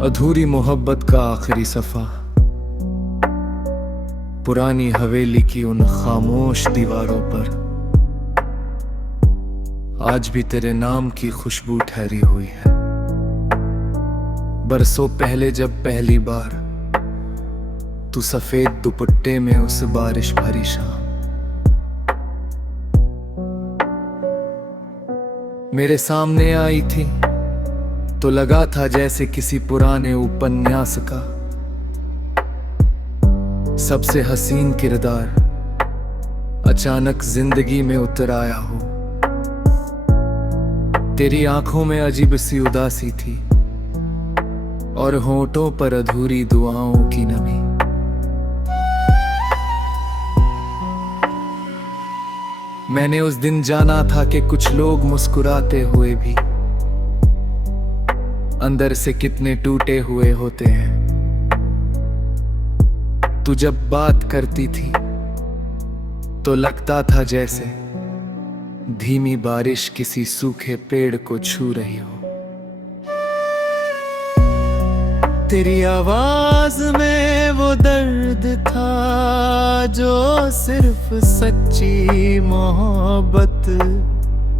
अधूरी मोहब्बत का आखिरी सफा, पुरानी हवेली की उन खामोश दीवारों पर आज भी तेरे नाम की खुशबू ठहरी हुई है। बरसों पहले जब पहली बार तू सफेद दुपट्टे में उस बारिश भरी शाम मेरे सामने आई थी, तो लगा था जैसे किसी पुराने उपन्यास का सबसे हसीन किरदार अचानक जिंदगी में उतर आया हो। तेरी आंखों में अजीब सी उदासी थी और होंठों पर अधूरी दुआओं की नमी। मैंने उस दिन जाना था कि कुछ लोग मुस्कुराते हुए भी अंदर से कितने टूटे हुए होते हैं। तू जब बात करती थी तो लगता था जैसे धीमी बारिश किसी सूखे पेड़ को छू रही हो। तेरी आवाज में वो दर्द था जो सिर्फ सच्ची मोहब्बत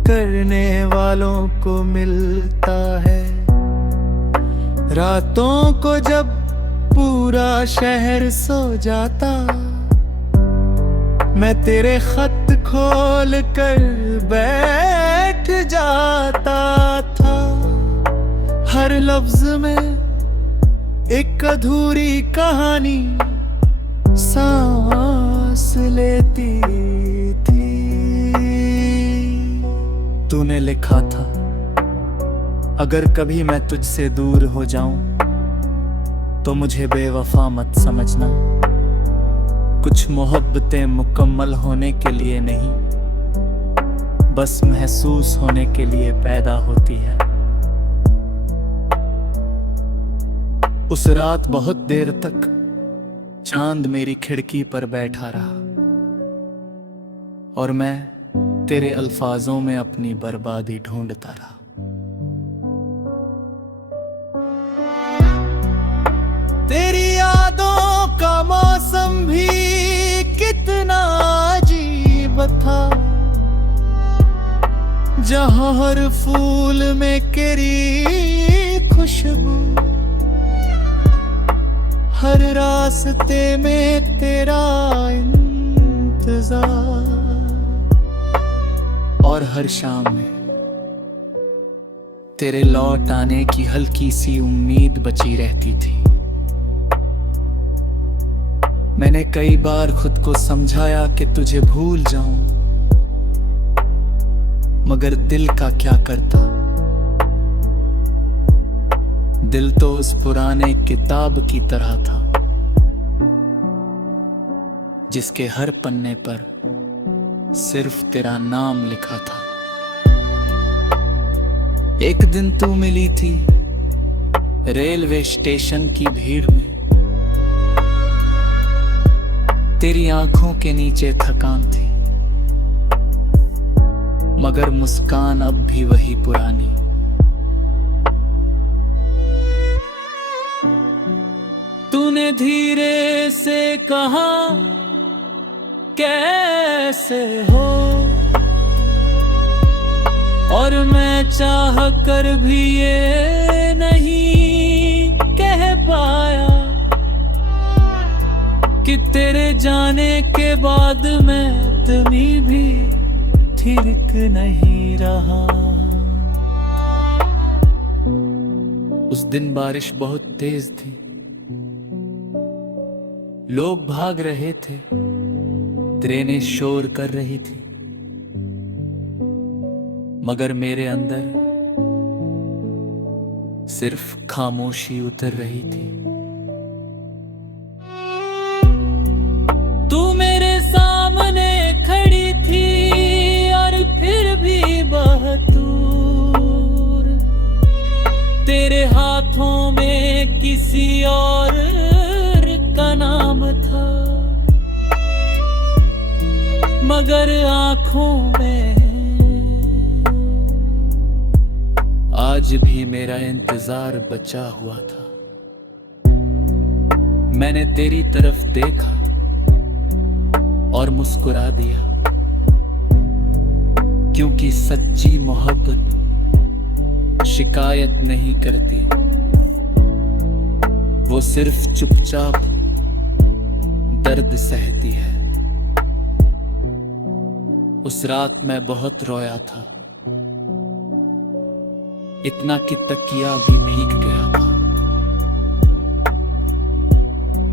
करने वालों को मिलता है। रातों को जब पूरा शहर सो जाता, मैं तेरे खत खोल कर बैठ जाता था। हर लफ्ज में एक अधूरी कहानी सांस लेती थी। तूने लिखा था, अगर कभी मैं तुझसे दूर हो जाऊं तो मुझे बेवफा मत समझना। कुछ मोहब्बतें मुकम्मल होने के लिए नहीं, बस महसूस होने के लिए पैदा होती है। उस रात बहुत देर तक चांद मेरी खिड़की पर बैठा रहा और मैं तेरे अल्फाजों में अपनी बर्बादी ढूंढता रहा। तेरी यादों का मौसम भी कितना अजीब था, जहां हर फूल में केरी खुशबू, हर रास्ते में तेरा इंतजार और हर शाम में तेरे लौट आने की हल्की सी उम्मीद बची रहती थी। मैंने कई बार खुद को समझाया कि तुझे भूल जाऊं, मगर दिल का क्या करता। दिल तो उस पुराने किताब की तरह था जिसके हर पन्ने पर सिर्फ तेरा नाम लिखा था। एक दिन तू मिली थी रेलवे स्टेशन की भीड़ में। तेरी आंखों के नीचे थकान थी, मगर मुस्कान अब भी वही पुरानी। तूने धीरे से कहा, कैसे हो, और मैं चाह कर भी ये नहीं कह पाया कि तेरे जाने के बाद मैं इतनी भी ठीक नहीं रहा। उस दिन बारिश बहुत तेज थी, लोग भाग रहे थे, ट्रेनें शोर कर रही थी, मगर मेरे अंदर सिर्फ खामोशी उतर रही थी। तू मेरे सामने खड़ी थी और फिर भी बहुत दूर, तेरे हाथों में किसी और का नाम था, मगर आंखों में आज भी मेरा इंतजार बचा हुआ था। मैंने तेरी तरफ देखा और मुस्कुरा दिया, क्योंकि सच्ची मोहब्बत शिकायत नहीं करती, वो सिर्फ चुपचाप दर्द सहती है। उस रात मैं बहुत रोया था, इतना कि तकिया भी भीग गया था।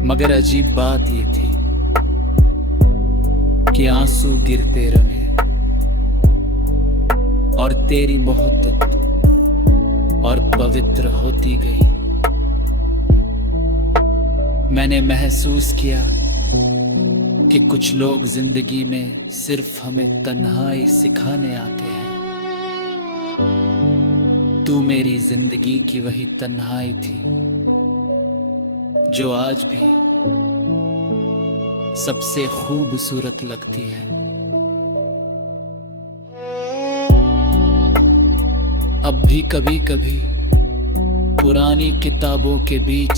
मगर अजीब बात ये थी कि आंसू गिरते रहे और तेरी मोहब्बत और पवित्र होती गई। मैंने महसूस किया कि कुछ लोग जिंदगी में सिर्फ हमें तन्हाई सिखाने आते हैं। तू मेरी जिंदगी की वही तन्हाई थी जो आज भी सबसे खूबसूरत लगती है। अब भी कभी कभी पुरानी किताबों के बीच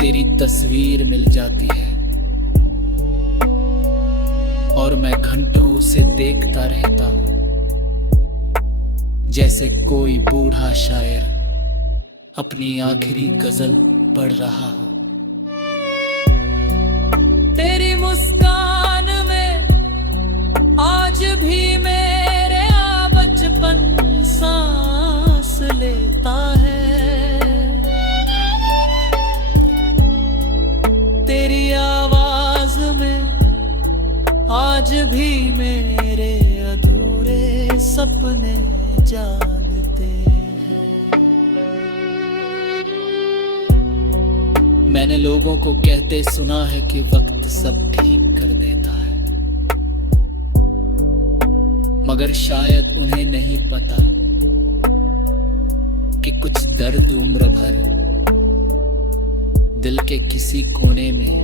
तेरी तस्वीर मिल जाती है और मैं घंटों उसे देखता रहता हूं, जैसे कोई बूढ़ा शायर अपनी आखिरी गजल पढ़ रहा हो। तेरी मुस्कान में आज भी मेरे बचपन सांस लेता है। तेरी आवाज में आज भी मेरे अधूरे सपने जागते हैं। मैंने लोगों को कहते सुना है कि वक्त सब ठीक कर देता है, मगर शायद उन्हें नहीं पता कि कुछ दर्द उम्र भर दिल के किसी कोने में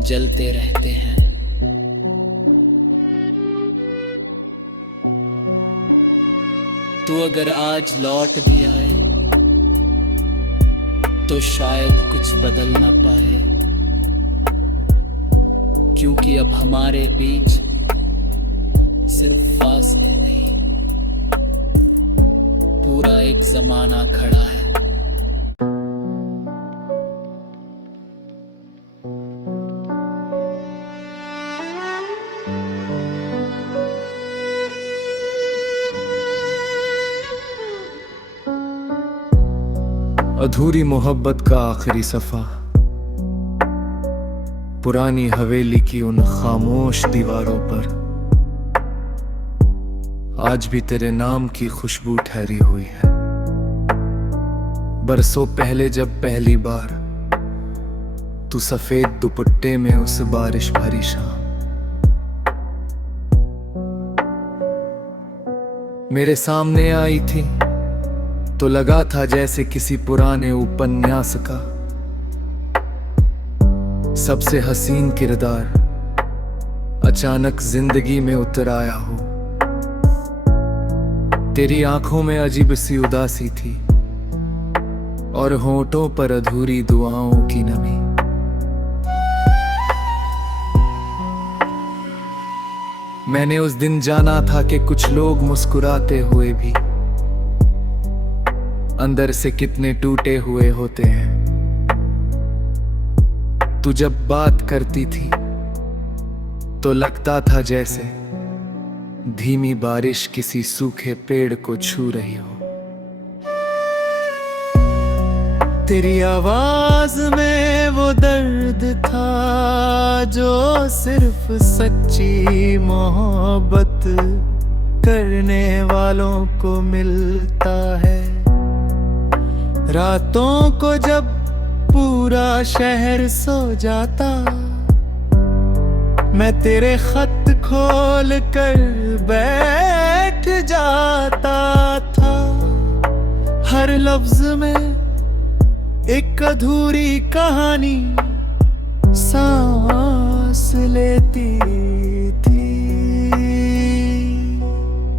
जलते रहते हैं। तू अगर आज लौट भी आए तो शायद कुछ बदल ना पाए, क्योंकि अब हमारे बीच सिर्फ फासले नहीं, पूरा एक जमाना खड़ा है। अधूरी मोहब्बत का आखिरी सफा, पुरानी हवेली की उन खामोश दीवारों पर आज भी तेरे नाम की खुशबू ठहरी हुई है। बरसों पहले जब पहली बार तू सफेद दुपट्टे में उस बारिश भरी शाम मेरे सामने आई थी, तो लगा था जैसे किसी पुराने उपन्यास का सबसे हसीन किरदार अचानक जिंदगी में उतर आया हो। तेरी आंखों में अजीब सी उदासी थी और होंठों पर अधूरी दुआओं की नमी। मैंने उस दिन जाना था कि कुछ लोग मुस्कुराते हुए भी अंदर से कितने टूटे हुए होते हैं। तू जब बात करती थी तो लगता था जैसे धीमी बारिश किसी सूखे पेड़ को छू रही हो। तेरी आवाज में वो दर्द था जो सिर्फ सच्ची मोहब्बत करने वालों को मिलता है। रातों को जब पूरा शहर सो जाता, मैं तेरे खत खोल कर बैठ जाता था। हर लफ्ज में एक अधूरी कहानी सांस लेती थी।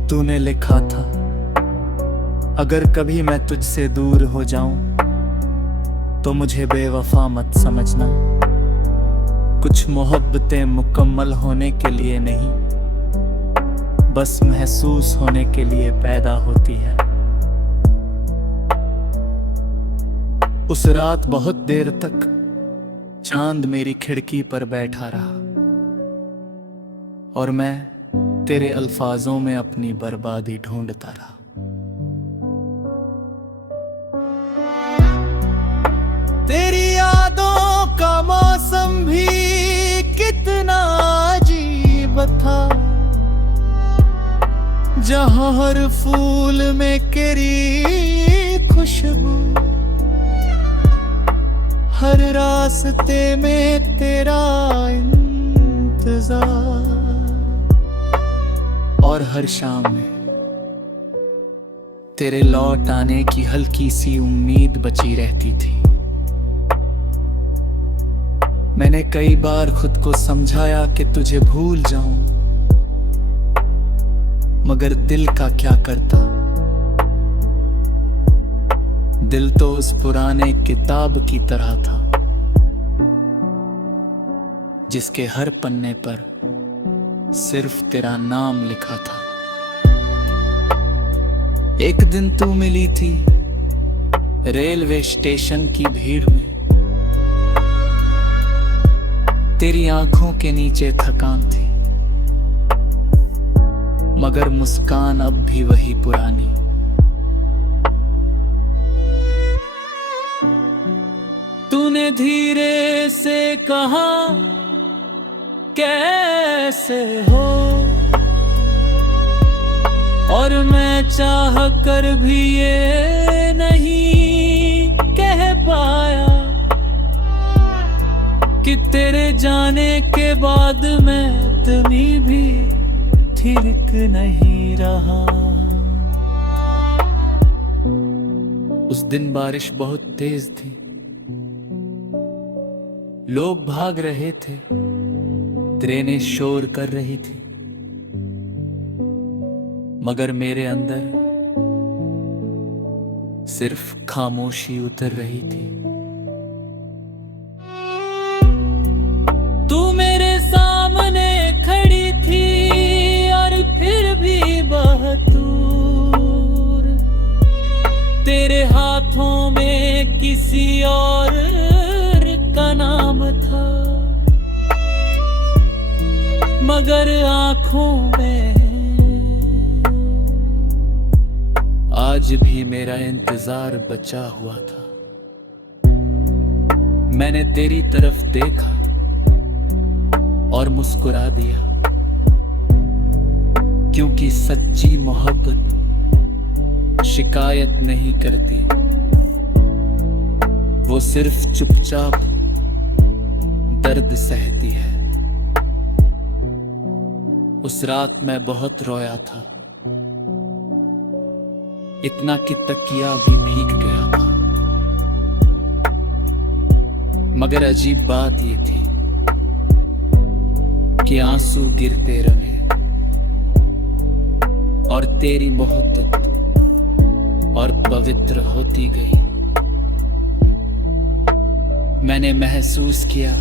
तूने लिखा था, अगर कभी मैं तुझसे दूर हो जाऊं तो मुझे बेवफा मत समझना। कुछ मोहब्बतें मुकम्मल होने के लिए नहीं, बस महसूस होने के लिए पैदा होती है। उस रात बहुत देर तक चांद मेरी खिड़की पर बैठा रहा और मैं तेरे अल्फाजों में अपनी बर्बादी ढूंढता रहा। तेरी यादों का मौसम भी कितना अजीब था, जहां हर फूल में तेरी खुशबू, हर रास्ते में तेरा इंतजार, और हर शाम में तेरे लौट आने की हल्की सी उम्मीद बची रहती थी। मैंने कई बार खुद को समझाया कि तुझे भूल जाऊं, मगर दिल का क्या करता। दिल तो उस पुराने किताब की तरह था, जिसके हर पन्ने पर सिर्फ तेरा नाम लिखा था। एक दिन तू मिली थी रेलवे स्टेशन की भीड़ में, तेरी आंखों के नीचे थकान थी, मगर मुस्कान अब भी वही पुरानी। तूने धीरे से कहा कैसे हो, और मैं चाह कर भी ये नहीं कह पाया कि तेरे जाने के बाद मैं इतनी भी ठीक नहीं रहा। उस दिन बारिश बहुत तेज थी, लोग भाग रहे थे, ट्रेनें शोर कर रही थी, मगर मेरे अंदर सिर्फ खामोशी उतर रही थी। तू मेरे सामने खड़ी थी और फिर भी बहुत दूर, तेरे हाथों में किसी और का नाम था, मगर आंखों में आज भी मेरा इंतजार बचा हुआ था। मैंने तेरी तरफ देखा और मुस्कुरा दिया, क्योंकि सच्ची मोहब्बत शिकायत नहीं करती, वो सिर्फ चुपचाप दर्द सहती है। उस रात मैं बहुत रोया था, इतना कि तकिया भी भीग गया था, मगर अजीब बात ये थी कि आंसू गिरते रहे और तेरी मोहब्बत और पवित्र होती गई। मैंने महसूस किया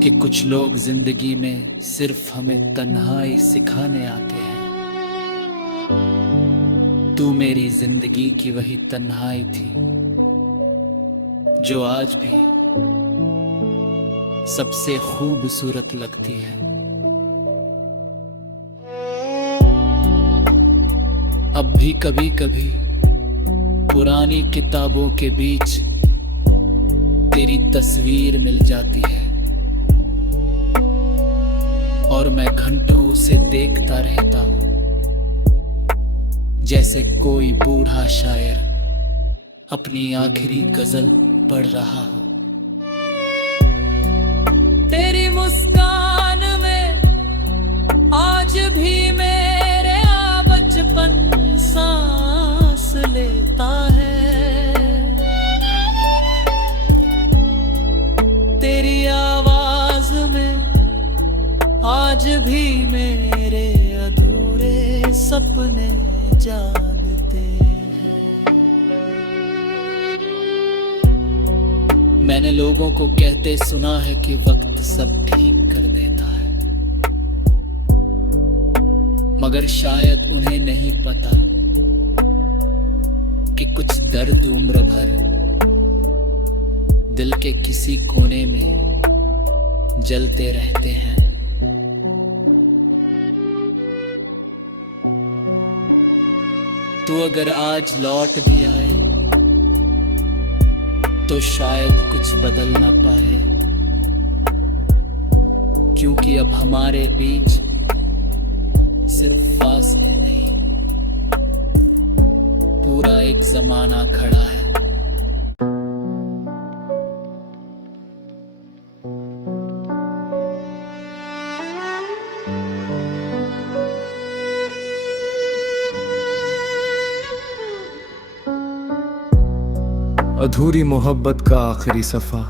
कि कुछ लोग जिंदगी में सिर्फ हमें तन्हाई सिखाने आते हैं। तू मेरी जिंदगी की वही तन्हाई थी जो आज भी सबसे खूबसूरत लगती है। अब भी कभी कभी पुरानी किताबों के बीच तेरी तस्वीर मिल जाती है और मैं घंटों उसे देखता रहता हूं, जैसे कोई बूढ़ा शायर अपनी आखिरी गजल पढ़ रहा हो। तेरी मुस्कान में आज भी मेरे बचपन सांस लेता है। तेरी आवाज में आज भी मेरे अधूरे सपने जागते हैं। मैंने लोगों को कहते सुना है कि वक्त सब ठीक कर देता है, मगर शायद उन्हें नहीं पता कि कुछ दर्द उम्र भर दिल के किसी कोने में जलते रहते हैं। तू अगर आज लौट भी आए तो शायद कुछ बदल ना पाए, क्योंकि अब हमारे बीच सिर्फ फासले नहीं, पूरा एक जमाना खड़ा है। अधूरी मोहब्बत का आखिरी सफा,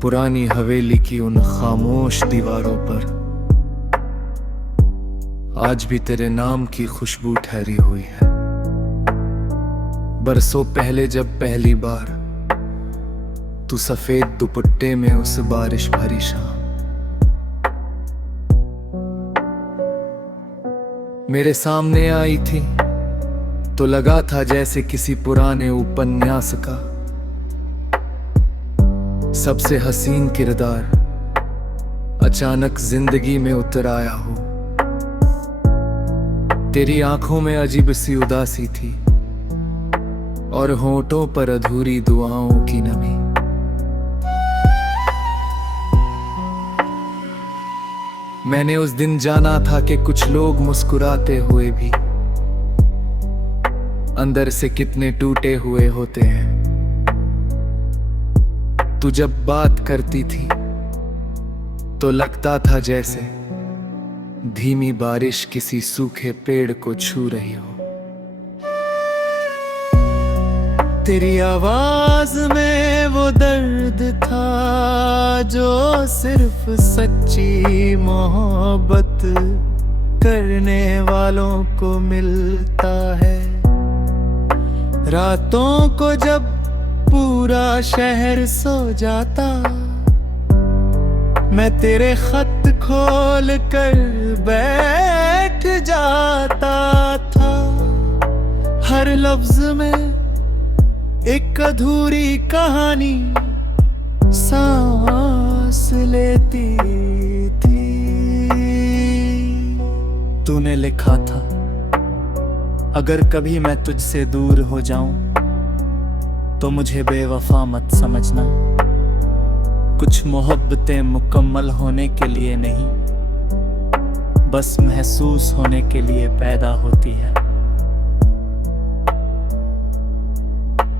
पुरानी हवेली की उन खामोश दीवारों पर आज भी तेरे नाम की खुशबू ठहरी हुई है। बरसों पहले जब पहली बार तू सफेद दुपट्टे में उस बारिश भरी शाम मेरे सामने आई थी, तो लगा था जैसे किसी पुराने उपन्यास का सबसे हसीन किरदार अचानक जिंदगी में उतर आया हो। तेरी आंखों में अजीब सी उदासी थी और होठों पर अधूरी दुआओं की नमी। मैंने उस दिन जाना था कि कुछ लोग मुस्कुराते हुए भी अंदर से कितने टूटे हुए होते हैं। तू जब बात करती थी तो लगता था जैसे धीमी बारिश किसी सूखे पेड़ को छू रही हो। तेरी आवाज में वो दर्द था जो सिर्फ सच्ची मोहब्बत करने वालों को मिलता है। रातों को जब पूरा शहर सो जाता, मैं तेरे खत खोल कर बैठ जाता था। हर लफ्ज में एक अधूरी कहानी सांस लेती थी। तूने लिखा था, अगर कभी मैं तुझसे दूर हो जाऊं तो मुझे बेवफा मत समझना। कुछ मोहब्बतें मुकम्मल होने के लिए नहीं, बस महसूस होने के लिए पैदा होती है।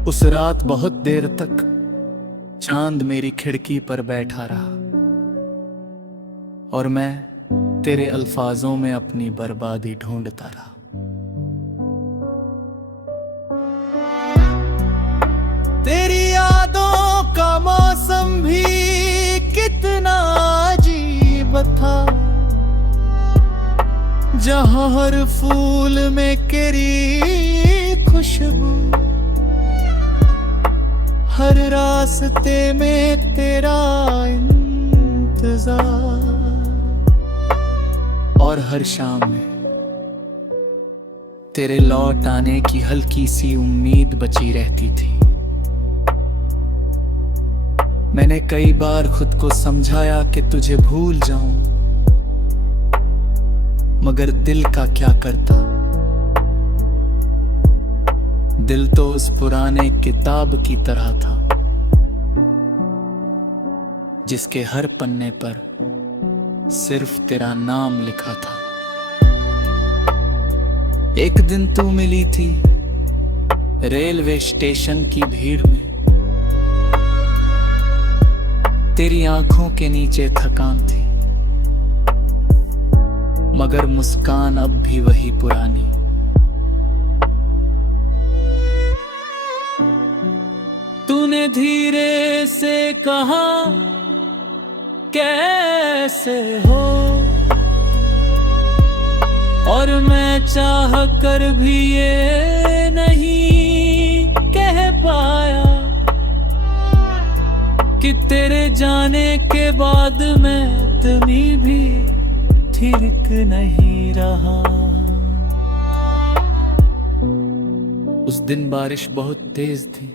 उस रात बहुत देर तक चांद मेरी खिड़की पर बैठा रहा और मैं तेरे अल्फाजों में अपनी बर्बादी ढूंढता रहा। तेरी यादों का मौसम भी कितना अजीब था, जहां हर फूल में केरी खुशबू, हर रास्ते में तेरा इंतजार और हर शाम में तेरे लौट आने की हल्की सी उम्मीद बची रहती थी। मैंने कई बार खुद को समझाया कि तुझे भूल जाऊं, मगर दिल का क्या करता। दिल तो उस पुराने किताब की तरह था जिसके हर पन्ने पर सिर्फ तेरा नाम लिखा था। एक दिन तू मिली थी रेलवे स्टेशन की भीड़ में, तेरी आंखों के नीचे थकान थी, मगर मुस्कान अब भी वही पुरानी। तूने धीरे से कहा, कैसे हो, और मैं चाह कर भी ये नहीं कह पाया तेरे जाने के बाद मैं इतनी भी ठीक नहीं रहा। उस दिन बारिश बहुत तेज थी,